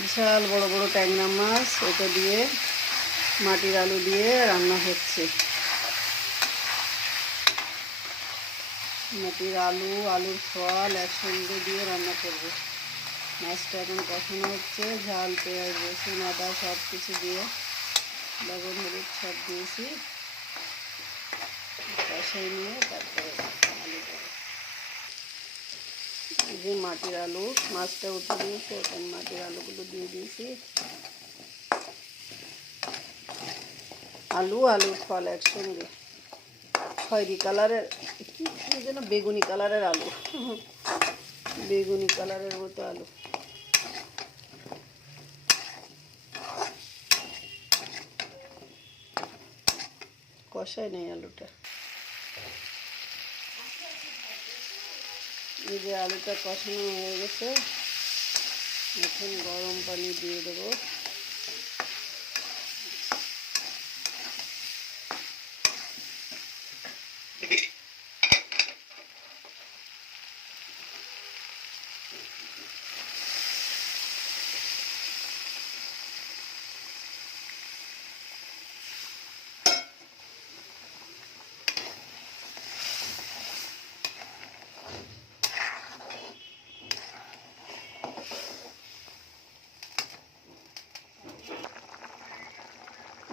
বিশাল বড় বড় ট্যাংরা মাছ, এটা দিয়ে মাটির আলু দিয়ে রান্না হচ্ছে। মাটির আলু, আলুর ফল একসঙ্গে দিয়ে রান্না করব। মাছটা এখন কষানো হচ্ছে, ঝাল, পেঁয়াজ, রসুন, আদা সব কিছু দিয়ে লবণ হলুদ সব দিয়েছি। কষাই নিয়ে তারপরে আলু দেবো। এই যে মাটির আলু, মাছটা উঠে দিয়েছে, এখন মাটির আলুগুলো দিয়ে দিয়েছি। আলু, আলুর ফল একসঙ্গে খয়েরি কালারের, কি যেন বেগুনি কালারের আলু, বেগুনি কালারের মতো আলু। কষাই নেই আলুটা। এই যে আলুটা কষানো হয়ে গেছে, এখন গরম পানি দিয়ে দেবো।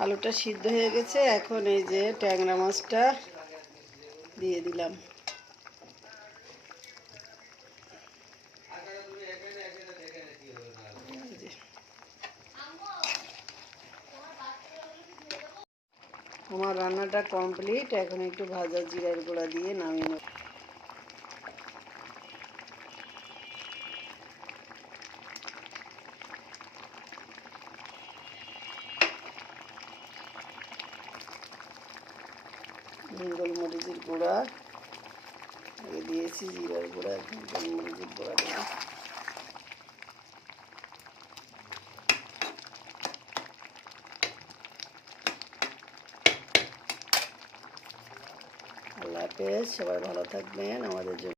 আলুটা সিদ্ধ হয়ে গেছে, এখন এই যে ট্যাংরা মাছটা দিয়ে দিলাম। আমার রান্নাটা কমপ্লিট, এখন একটু ভাজা জিরার গুঁড়া দিয়ে নামিয়ে নেব। গোলমরিচের গুঁড়া আগে দিয়েছি, জিরার গুঁড়া, এখন গোলমরিচের গুঁড়া দেবো। আল্লাহ হাফেজ, সবাই ভালো থাকবেন। আমাদের জন্য